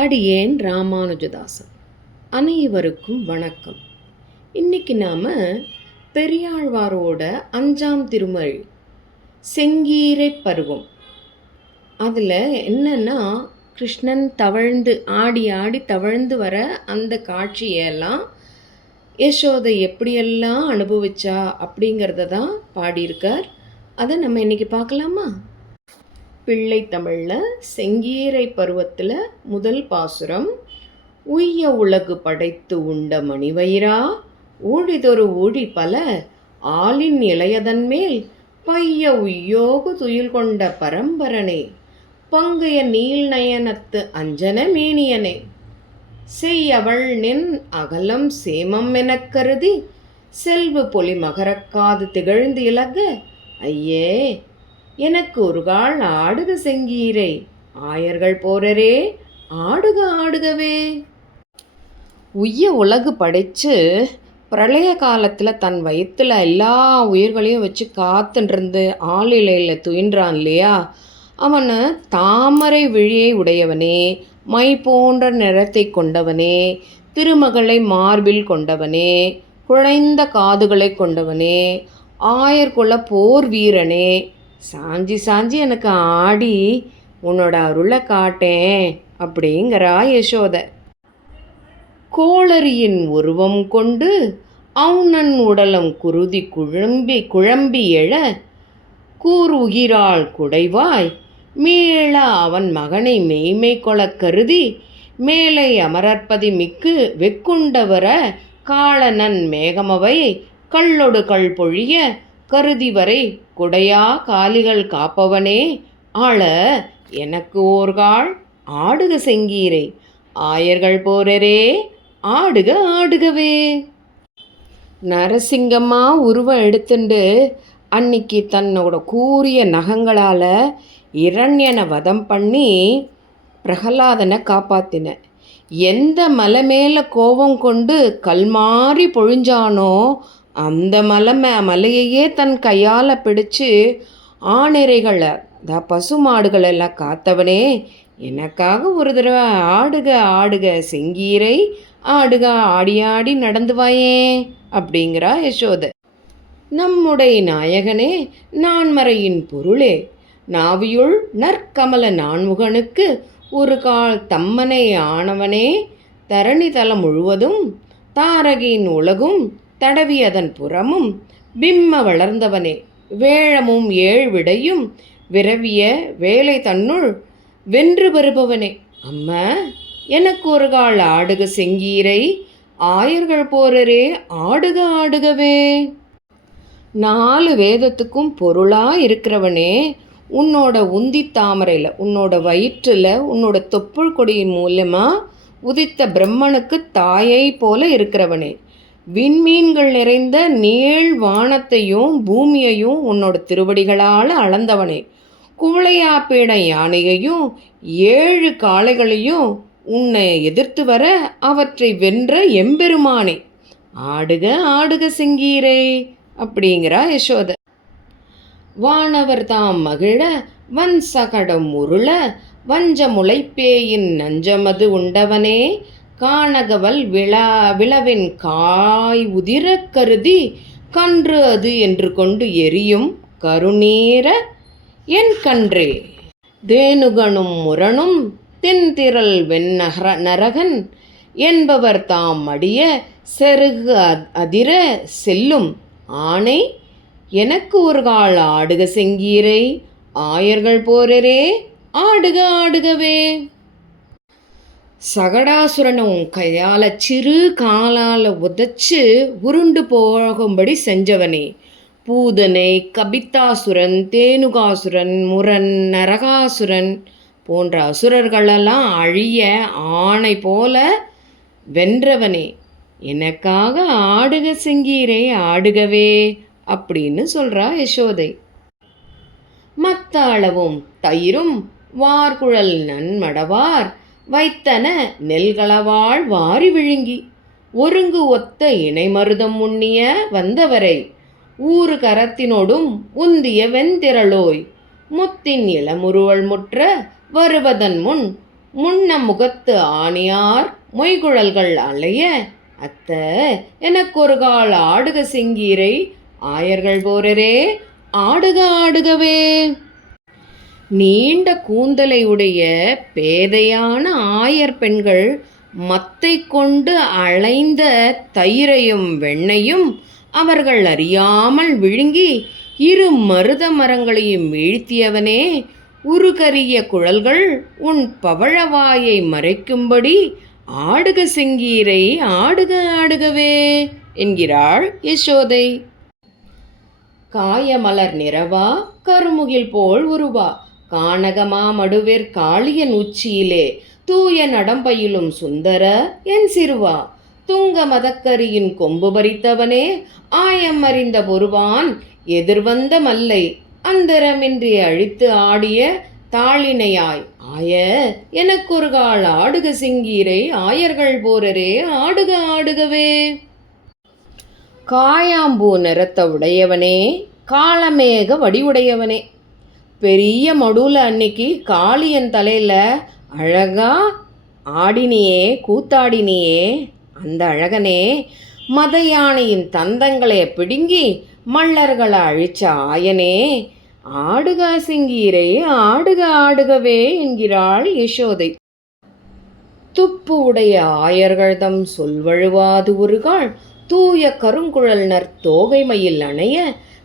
அடியேன் ராமானுஜதாசன். அனைவருக்கும் வணக்கம். இன்னைக்கு நாம் பெரியாழ்வாரோட அஞ்சாம் திருமொழி செங்கீரை பருவம். அதில் என்னென்னா கிருஷ்ணன் தவழ்ந்து ஆடி ஆடி தவழ்ந்து வர அந்த காட்சியெல்லாம் யசோதை எப்படியெல்லாம் அனுபவிச்சா அப்படிங்கிறத தான் பாடியிருக்கார். அதை நம்ம இன்றைக்கி பார்க்கலாமா? பிள்ளை தமிழில் செங்கீரை பருவத்தில் முதல் பாசுரம் உய்ய உலகு படைத்து உண்ட மணிவயிரா ஊழிதொரு ஊழி பல ஆளின் இளையதன் மேல் பைய உய்யோகு துயில் கொண்ட பரம்பரனே பங்கைய நீல் நயனத்து அஞ்சன மேனியனே. செய்யவள் நின் அகலம் சேமம் எனக் கருதி செல்வு பொலி மகரக்காது திகழ்ந்து இலக ஐயே எனக்கு ஒரு கால் ஆடுக செங்கீரை. ஆயர்கள் போரரே ஆடுக ஆடுகவே. உய்ய உலகு படைச்சு பிரளய காலத்தில் தன் வயிற்றில் எல்லா உயிர்களையும் வச்சு காத்துன்றிருந்து ஆளிலையில் துயின்றான் இல்லையா? அவனை தாமரை விழியை உடையவனே மை போன்ற நிறத்தை கொண்டவனே திருமகளை மார்பில் கொண்டவனே குழைந்த காதுகளை கொண்டவனே ஆயர்குல போர் வீரனே சாஞ்சி சாஞ்சி எனக்கு ஆடி உன்னோட அருளை காட்டேன் அப்படிங்கிறா யசோத. கோளரியின் உருவம் கொண்டு அவுணன் உடலம் குருதி குழம்பி குழம்பி எழ கூறுகிறாள் குடைவாய் மீள அவன் மகனை மெய்மை கொள கருதி மேலை அமரற்பதி மிக்கு வெக்குண்டவர காளனன் மேகமவை கள்ளொடு கள் பொழிய கருதி வரை குடையா காலிகள் காப்பவனே ஆள எனக்கு ஓர்காள் ஆடுக செங்கீரை ஆயர்கள் போரரே ஆடுக ஆடுகவே. நரசிங்கம்மா உருவம் எடுத்துண்டு அன்னைக்கு தன்னோட கூரிய நகங்களால் இரண்யனை வதம் பண்ணி பிரகலாதனை காப்பாத்தின. எந்த மலை மேலே கோபம் கொண்டு கல்மாறி பொழிஞ்சானோ அந்த மலை மே மலையையே தன் கையால் பிடிச்சு ஆணிரைகளை அதான் பசு மாடுகளெல்லாம் காத்தவனே எனக்காக ஒரு தடவை ஆடுக ஆடுக செங்கீரை ஆடுக ஆடி ஆடி நடந்து வாயே அப்படிங்கிறா யசோத. நம்முடைய நாயகனே நான்மறையின் பொருளே நாவியுள் நற்கமல நான்முகனுக்கு ஒரு கால் தம்மனை ஆனவனே தரணி தலம் முழுவதும் தாரகியின் உலகும் தடவியதன் புறமும் பிம்ம வளர்ந்தவனே. வேழமும் ஏழ்விடையும் விரவிய வேலை தன்னுள் வென்று வருபவனே அம்மா எனக்கு ஒரு கால் ஆடுக செங்கீரை ஆயர்கள் போரரே ஆடுக ஆடுகவே. நாலு வேதத்துக்கும் பொருளா இருக்கிறவனே உன்னோட உந்தி தாமரையில் உன்னோட வயிற்றில் உன்னோட தொப்புள் கொடியின் மூலமாக உதித்த பிரம்மனுக்கு தாயை போல இருக்கிறவனே. விண்மீன்கள் நிறைந்த நீள் வானத்தையும் பூமியையும் உன்னோட திருவடிகளால் அளந்தவனே. குவளையாப்பேட யானையையும் ஏழு காளைகளையும் உன்னை எதிர்த்து வர அவற்றை வென்ற எம்பெருமானே. ஆடுக ஆடுக சிங்கீரே அப்படிங்கிறா யசோத. வானவர் தாம் மகிழ வன் சகடம் உருள வஞ்ச முளைப்பேயின் நஞ்சமது உண்டவனே. காணகவல் விழா விளவின் காய் உதிரக் கருதி கன்று அது என்று கொண்டு எரியும் கருநீர என் கன்றே. தேனுகனும் முரணும் தென்திரல் வெண்ணகர நரகன் என்பவர் தாம் அடிய செருகு அதிர செல்லும் ஆணை எனக்கு ஒரு கால் ஆடுக செங்கீரை ஆயர்கள் போரரே ஆடுக ஆடுகவே. சகடாசுரனும் கையால் சிறு காலால் உதச்சு உருண்டு போகும்படி செஞ்சவனே. பூதனை கபித்தாசுரன் தேனுகாசுரன் முரன் நரகாசுரன் போன்ற அசுரர்களெல்லாம் அழிய ஆணை போல வென்றவனே. எனக்காக ஆடுக செங்கீரை ஆடுகவே அப்படின்னு சொல்கிறா யசோதை. மத்த அளவும் தயிரும் வார்குழல் நன்மடவார் வைத்தன நெல்களவாள் வாரி விழுங்கி ஒருங்கு ஒத்த இணைமருதம் முன்னிய வந்தவரை ஊறு கரத்தினோடும் உந்திய வெந்திரளோய் முத்தின் இளமுருவள் முற்ற வருவதன் முன் முன்ன முகத்து ஆணியார் மொய்குழல்கள் அலைய அத்த எனக்கொரு கால் ஆடுக சிங்கீரை ஆயர்கள் போரரே ஆடுக ஆடுகவே. நீண்ட கூந்தலை உடைய பேதையான ஆயர் பெண்கள் மத்தை கொண்டு அலைந்த தயிரையும் வெண்ணையும் அவர்கள் அறியாமல் விழுங்கி இரு மருத மரங்களையும் வீழ்த்தியவனே உருகரிய குழல்கள் உன் பவழவாயை மறைக்கும்படி ஆடுக செங்கீரை ஆடுக ஆடுகவே என்கிறாள் யசோதை. காயமலர் நிறவா கருமுகில் போல் உருவா. கானகமா மடுவேர் காளியன் உச்சியிலே தூய நடம்பயிலும் சுந்தர என் சிறுவா. துங்க மதக்கரியின் கொம்பு பறித்தவனே ஆயம் அறிந்த பொருவான் எதிர்வந்த மல்லை. அந்தரமின்றி அழித்து ஆடிய தாளினையாய் ஆய எனக்கொரு கால் ஆடுக சிங்கீரை ஆயர்கள் போரரே ஆடுக ஆடுகவே. காயாம்பூ நிறத்த உடையவனே காலமேக வடிவுடையவனே. பெரிய மடுவில் அன்னைக்கு காளியன் தலையில அழகா ஆடினியே கூத்தாடினியே அந்த அழகனே மத யானையின் தந்தங்களை பிடுங்கி மல்லர்களை அழிச்ச ஆயனே ஆடுக சிங்கீரை ஆடுக ஆடுகவே என்கிறாள் யசோதை. துப்பு உடைய ஆயர்கள்தம் சொல்வழுவாது ஒருகால் தூய கருங்குழல்னர் தோகை மயில் அணைய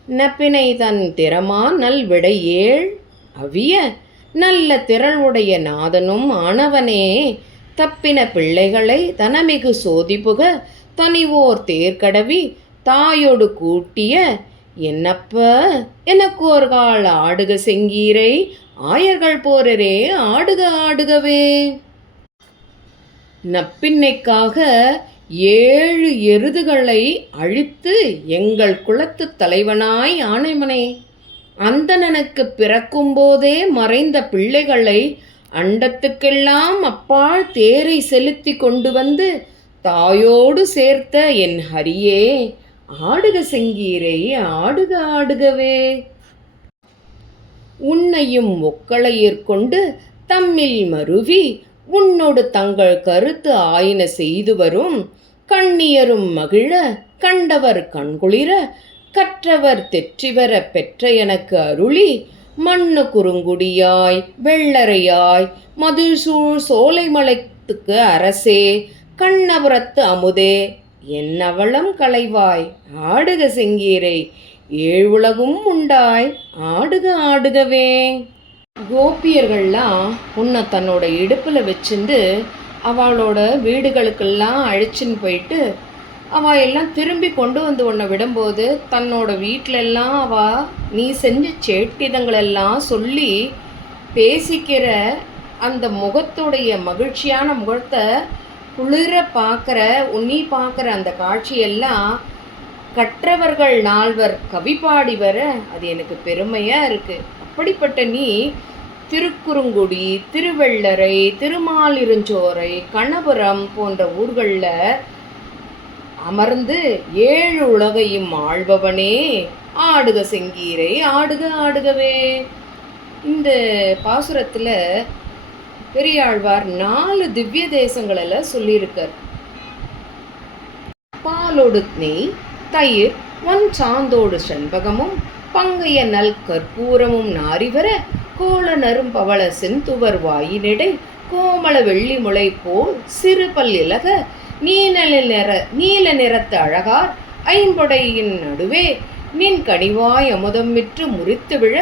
நப்பினை தன் திறமா நல் விடை ஏழ். அவிய நல்ல திரளுடைய நாதனும் ஆனவனே. தப்பின பிள்ளைகளை தனமிகு சோதிப்புக தனிவோர் தேர்கடவி தாயோடு கூட்டிய என்னப்ப எனக்கு ஒரு கால் ஆடுக செங்கீரை. ஆயர்கள் போரரே ஆடுக ஆடுகவே. நப்பின்னைக்காக ஏழு எருதுகளை அழித்து எங்கள் குலத்து தலைவனாய் ஆனைமனே. அந்தணனுக்கு பிறக்கும்போதே மறைந்த பிள்ளைகளை அண்டத்துக்கெல்லாம் அப்பால் தேரை செலுத்தி கொண்டு வந்து தாயோடு சேர்த்த என் ஹரியே ஆடுக செங்கீரை ஆடுக ஆடுகவே. உன்னையும் ஒக்களையிற்கொண்டு தம்மில் மருவி உன்னோடு தங்கள் கருத்து ஆயின செய்து வரும். கண்ணியரும் மகிழ கண்டவர் கண்குளிர கற்றவர் தெற்றிவர பெற்ற எனக்கு அருளி மண்ணு குறுங்குடியாய் வெள்ளரையாய் மதுசூழ் சோலைமலைத்துக்கு அரசே கண்ணபுரத்து அமுதே என்னவளம் களைவாய் ஆடுக செங்கீரை ஏழுலகும் உண்டாய் ஆடுக ஆடுகவே. கோபியர்கள்லாம் உன்னை தன்னோட இடுப்பில் வச்சிருந்து அவளோட வீடுகளுக்கெல்லாம் அழைச்சின்னு போயிட்டு அவள் எல்லாம் திரும்பி கொண்டு வந்து உன்னை விடும்போது தன்னோட வீட்டில எல்லாம் அவள் நீ செஞ்ச சேட்டிதங்களெல்லாம் சொல்லி பேசிக்கிற அந்த முகத்துடைய மகிழ்ச்சியான முகத்தை குளிர பார்க்குற உன்னி பார்க்குற அந்த காட்சியெல்லாம் கற்றவர்கள் நால்வர் கவி பாடி வர அது எனக்கு பெருமையாக இருக்குது அப்படிப்பட்ட நீ திருக்குறுங்குடி திருவெள்ளரை திருமாலிருஞ்சோரை கணபுரம் போன்ற ஊர்களில் அமர்ந்து ஏழு உலகையும் ஆள்பவனே ஆடுக செங்கீரை ஆடுக ஆடுகவே. இந்த பாசுரத்தில் பெரியாழ்வார் நாலு திவ்ய தேசங்களெல்லாம் சொல்லியிருக்கார். பாலோடு நெய் தயிர் ஒன் சாந்தோடு செண்பகமும் பங்கைய நல் கற்பூரமும் நாரிவர கோல நரும்பவள செந்துவர் வாயினிடை கோமள வெள்ளி முளை போல் சிறு பல்லிலக இலக நீல நிற நீல நிறத்து அழகார் ஐம்பொடையின் நடுவே நின் கனிவாய் அமுதம் விற்று முறித்து விழ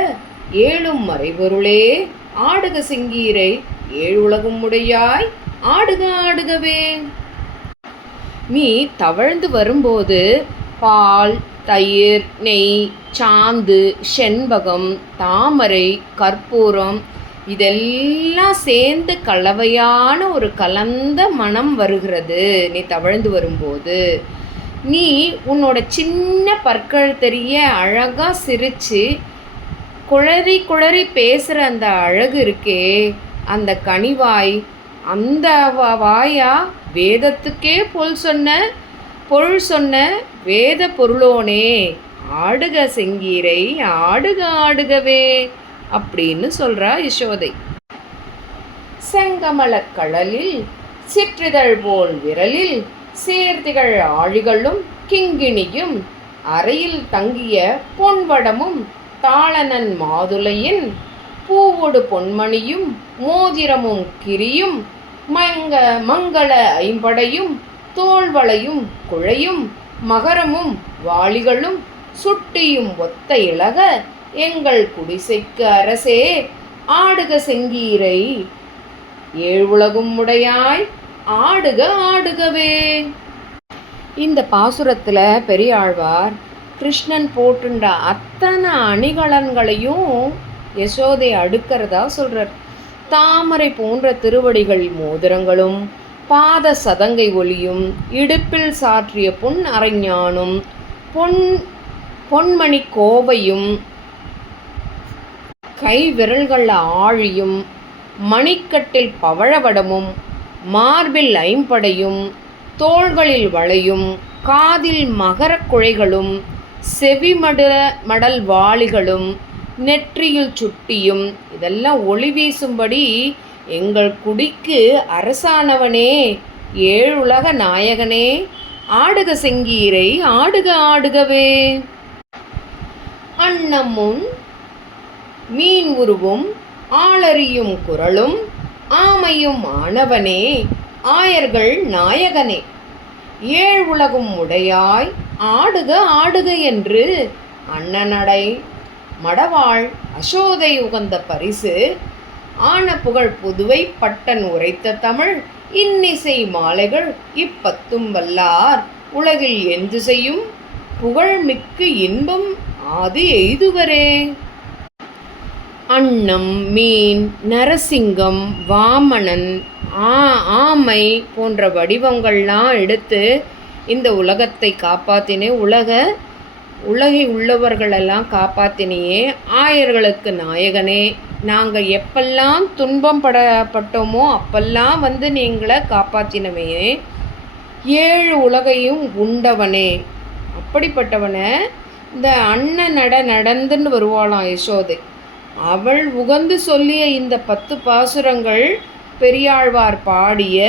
ஏழும் மறைபொருளே ஆடுக சிங்கீரை ஏழுலகும் உடையாய் ஆடுக ஆடுகவே. நீ தவழ்ந்து வரும்போது பால் தயிர் நெய் சாந்து செண்பகம் தாமரை கற்பூரம் இதெல்லாம் சேர்ந்து கலவையான ஒரு கலந்த மனம் வருகிறது. நீ தவழ்ந்து வரும்போது நீ உன்னோட சின்ன பற்கள் தெரிய அழகாக சிரித்து குழறி குழறி பேசுகிற அந்த அழகு இருக்கே. அந்த கனிவாய் அந்த வாயா வேதத்துக்கே பொல் சொன்ன பொருள் சொன்ன வேத பொருளோனே ஆடுக செங்கீரை ஆடுக ஆடுகவே அப்படின்னு சொல்றா யசோதை. செங்கமலக் கடலில் சிற்றிதழ் போல் விரலில் சேர்த்திகள் ஆழிகளும் கிங்கிணியும் அறையில் தங்கிய பொன்வடமும் தாளனன் மாதுளையின் பூவோடு பொன்மணியும் மோதிரமும் கிரியும் மங்க மங்கள ஐம்படையும் தோள்வளையும் குழையும் மகரமும் வாளிகளும் சுட்டியும் ஒத்த இழக எங்கள் குடிசைக்கு அரசே. ஆடுக செங்கீரை ஏழுலகும் உடையாய் ஆடுக ஆடுகவே. இந்த பாசுரத்தில் பெரியாழ்வார் கிருஷ்ணன் போட்டுண்ட அத்தனை அணிகலன்களையும் யசோதை அடுக்கிறதா சொல்கிறார் தாமரை போன்ற திருவடிகள் மோதிரங்களும் பாத சதங்கை ஒளியும் இடுப்பில் சாற்றிய பொன் அரைஞானும் பொன் பொன்மணி கோவையும் கை விரல்கள் ஆழியும் மணிக்கட்டில் பவழவடமும் மார்பில் ஐம்படையும் தோள்களில் வளையும் காதில் மகரக் குழைகளும் செவிமட மடல் வாளிகளும் நெற்றியில் சுட்டியும் இதெல்லாம் ஒளி வீசும்படி எங்கள் குடிக்கு அரசானவனே ஏழுலக நாயகனே ஆடுக செங்கீரை ஆடுக ஆடுகவே. அன்னமும் மீன் உருவும் ஆளறியும் குரலும் ஆமையும் ஆனவனே ஆயர்கள் நாயகனே. ஏழ் உலகும் உடையாய் ஆடுக ஆடுக என்று அண்ணனடை மடவாள் அசோதை உகந்த பரிசு ஆன புகழ் புதுவை பட்டன் உரைத்த தமிழ் இன்னிசை மாலைகள் இப்பத்தும் வல்லார். உலகில் எந்து செய்யும் புகழ்மிக்கு இன்பம் ஆது எய்துவரே. அன்னம் மீன் நரசிங்கம் வாமனன் ஆ ஆமை போன்ற வடிவங்கள்லாம் எடுத்து இந்த உலகத்தை காப்பாத்தினே உலக உலகை உள்ளவர்களெல்லாம் காப்பாத்தினியே. ஆயர்களுக்கு நாயகனே. நாங்கள் எப்பெல்லாம் துன்பம் படப்பட்டோமோ அப்பெல்லாம் வந்து நீங்களை காப்பாற்றினவே ஏழு உலகையும் உண்டவனே. அப்படிப்பட்டவனை இந்த அண்ணன் நட நடந்துன்னு வருவாளாம் யசோதை. அவள் உகந்து சொல்லிய இந்த பத்து பாசுரங்கள் பெரியாழ்வார் பாடிய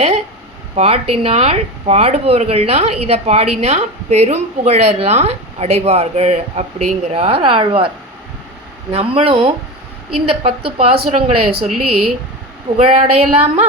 பாட்டினால் பாடுபவர்கள்லாம் இதை பாடினா பெரும் புகழெல்லாம் அடைவார்கள் அப்படிங்கிறார் ஆழ்வார். நம்மளும் இந்த பத்து பாசுரங்களை சொல்லி புகழடையலாமா?